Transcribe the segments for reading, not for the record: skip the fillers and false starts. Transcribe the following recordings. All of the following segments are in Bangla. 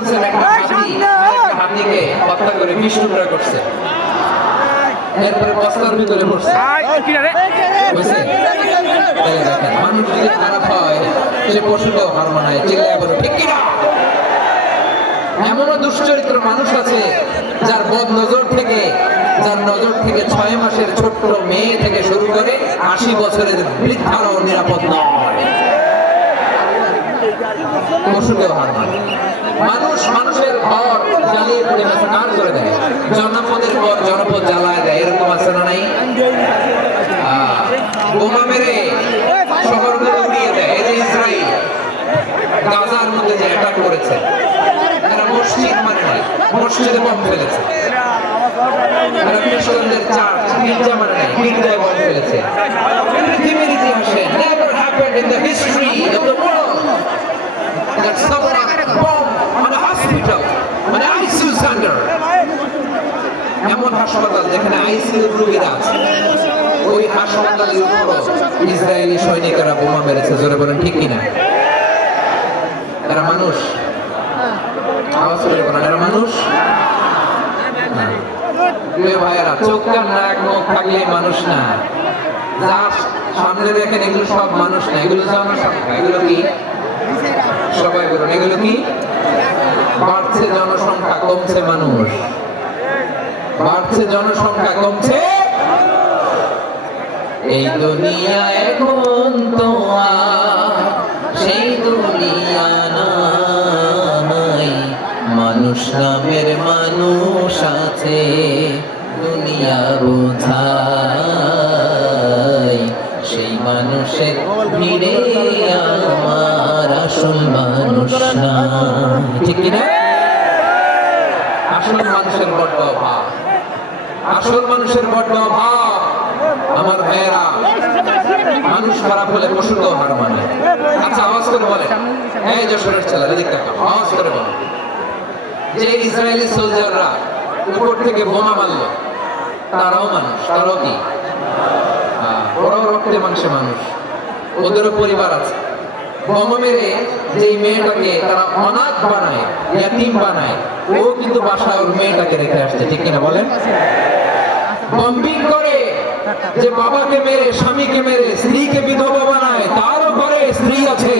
বলছেন একটা হাতিকে হত্যা করে 20 টুকরা করছে, এরপরে বস্তার ভিতরে পড়ছে। মানুষ যদি খারাপ হয় সে পশুকেও হার মানায়, চিল্লায় বলো ঠিক কিনা? এমনও দুশ্চরিত্র মানুষ আছে যার বদ নজর থেকে, যার নজর থেকে 6 মাসের ছোট্ট মেয়ে থেকে শুরু করে 80 বছরের বৃদ্ধারও নিরাপদ নয়, পশুকেও হার মানে। মানুষ মানুষের ঘর জ্বালিয়ে পুড়ে কার করে দেয়, জনপদের ঘর জনপদ জ্বালায় দেয়, এরকম আছে না নাই? বোমা মেরে শহরগুলো উড়িয়ে দেয়। এই যে ইসরায়েল গাজার মধ্যে যে অ্যাটাক করেছে, এরা মসজিদ মানে নয়, মসজিদে বম ফেলেছে। এরা খ্রিস্টানদের চার্চ গির্জা মানে নয়, গির্জায় বম ফেলেছে। পৃথিবীর ইতিহাসে never happened in the history of the world that someone bomb on a hospital, on an ICU center. এমন হাসপাতাল যেখানে আইসিইউ রোগীরা আছে, ওই হাসপাতালের উপরও ইসরায়েলি সৈনিকেরা বোমা মেরেছে। জোরে বলেন ঠিক কিনা? এরা মানুষ? আওয়াজ করে বলেন, এরা মানুষ? ভাইয়েরা, চোখ কান নাক মুখ থাকলে মানুষ না। যা সামনে দেখেন এগুলো সব মানুষ না, এগুলো জনসংখ্যা। এগুলো কি? সবাই বলুন, এগুলো কি? বাড়ছে জনসংখ্যা, কমছে মানুষ। বাড়ছে জনসংখ্যা, কমছে। এই দুনিয়া এখন তো সেই দুনিয়া নাই, মানুষ নামের মানুষ আছে, দুনিয়া বোঝায় সেই মানুষের ভিড়ে আমার আসল মানুষ না। ঠিক কিনা? আসল মানুষের বড্ড অভাব, আসল মানুষের বড্ড অভাব। আমার ভাইয়েরা, মানুষ খারাপ হলে পশুকেও হার মানে। আচ্ছা, আওয়াজ করে বলে, এই যশোরের ছেলে এদিক তাকাও, আওয়াজ করে বলে, যে ইসরায়েলি সোলজাররা উপর থেকে বোমা মারলো, তারাও মানুষ, তারাও কি? ওরাও রক্তে মাংসে মানুষ, ওদেরও পরিবার আছে। বোমা মেরে যে মেয়েটাকে তারা অনাথ বানায়, ইয়াতীম বানায়, ও কিন্তু বাসায় ওর মেয়েটাকে রেখে আসছে। ঠিক কিনা বলেন? বম্বিং করে যে বাবাকে মেরে, স্বামীকে মেরে স্ত্রীকে বিধবা বানায়, তারও ঘরে স্ত্রী আছে।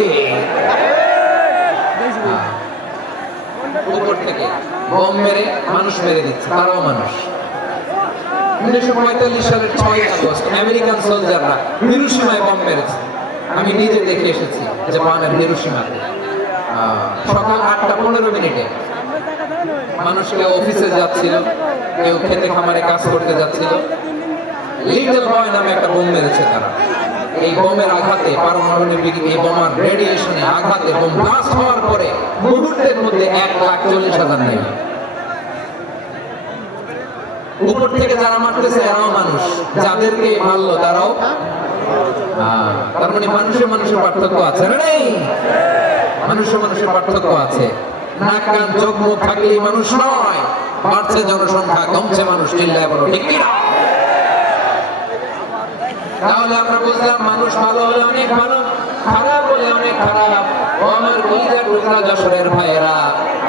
উপর থেকে বোম মেরে মানুষ মেরে দিচ্ছে, তারাও মানুষ। 1945 সালের 6 আগস্ট আমেরিকান সোলজাররা হিরোশিমায় বোম মেরেছে। আমি নিজে দেখে এসেছি জাপানের হিরোশিমাতে। সকাল 8:15 মানুষকে অফিসে যাচ্ছিল, কেউ খেতে খামারে কাজ করতে যাচ্ছিল, লিটল বয় নামে একটা বোম মেরেছে তারা। এই বোমের আঘাতে, পারমাণবিক এই বোমার রেডিয়েশনে আঘাতে বোম ব্লাস্ট হওয়ার পরে মুহূর্তের মধ্যে 1,40,000 নেই। উপর থেকে যারা মারতেছে এরাও মানুষ, যাদেরকে মারলো তারাও। তার মানে মানুষের মানুষের পার্থক্য আছে না? নেই? মানুষের মানুষের পার্থক্য আছে। নাক কান চোখ মুখ থাকলেই মানুষ নয়। বাড়ছে জনসংখ্যা, কমছে মানুষ। চিল্লায় বলো ঠিক কিনা? তাহলে আমরা বুঝলাম, মানুষ ভালো হলে অনেক ভালো, খারাপ হলে অনেক খারাপ। ও আমার কলিজার টুকরা যশোরের ভাইয়েরা,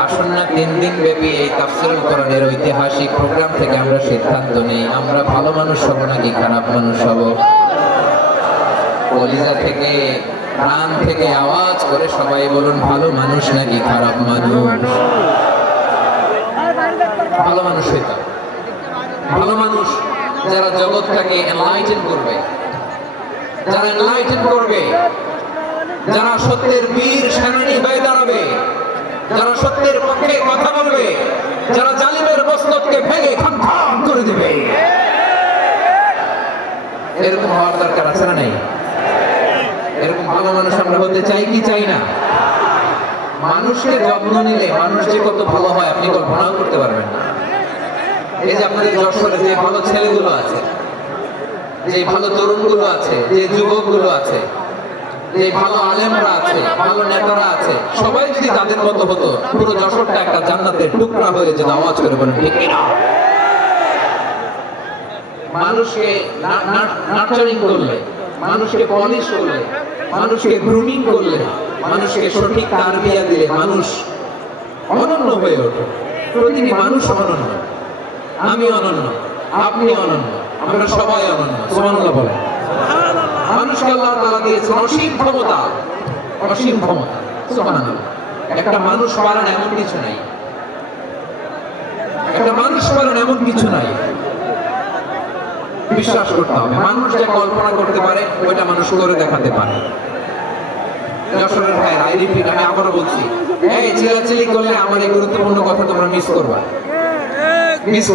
আসুন না 3 দিন ব্যাপী এই তাফসীরুল কোরআনের ঐতিহাসিক প্রোগ্রাম থেকে আমরা সিদ্ধান্ত নেই, আমরা ভালো মানুষ হব নাকি খারাপ মানুষ হব। কলিজা থেকে, প্রাণ থেকে আওয়াজ করে সবাই বলুন, ভালো মানুষ নাকি খারাপ মানুষ? ভালো মানুষ হইতে, ভালো মানুষ যারা জগৎটাকে এনলাইটেন করবে, যারা এনলাইটেন করবে, যারা সত্যের বীর সেনানী হয়ে দাঁড়াবে, যারা সত্যের পক্ষে কথা বলবে, যারা জালিমের মস্তককে ভেঙে খান করে দেবে। এরকম হওয়ার দরকার আছে না নেই? এরকম ভালো মানুষ আমরা হতে চাই কি চাই না? মানুষকে যত্ন নিলে মানুষ যে কত ভালো হয় আপনি কল্পনাও করতে পারবেন না। এই যে আপনাদের যশোরে যে ভালো ছেলেগুলো আছে, যে ভালো তরুণগুলো আছে, যে যুবকগুলো আছে, যে ভালো আলেমরা আছে, ভালো নেতারা আছে, সবাই যদি তাদের মতো হতো, পুরো যশোরটা একটা জান্নাতের টুকরা হয়ে যেত। আওয়াজ করে বলেন ঠিক কিনা? মানুষকে নার্চারিং করলে, মানুষকে পলিশ করলে, মানুষকে গ্রুমিং করলে, মানুষকে সঠিক তারবিয়া দিলে মানুষ অনন্য হয়ে ওঠো। প্রতিটি মানুষ অনন্য, আমি অনন্য, আপনি অনন্য, আমরা সবাই অনন্য। সুবহানাল্লাহ বলেন। মানুষকে আল্লাহ তাআলা দিয়েছেন অসীম ক্ষমতা, অসীম ক্ষমতা। সুবহানাল্লাহ। একটা মানুষ পারেন এমন কিছু নাই, একটা মানুষ পারেন এমন কিছু নাই। বিশ্বাস করতে হবে, মানুষ যা কল্পনা করতে পারে ওইটা মানুষ করে দেখাতে পারে। যশোরের ভাইয়েরা, আই রিপিট, আমি আবারও বলছি, এই চিল্লাচিল্লি করলে আমার এই গুরুত্বপূর্ণ কথা তোমরা মিস করবা, মিস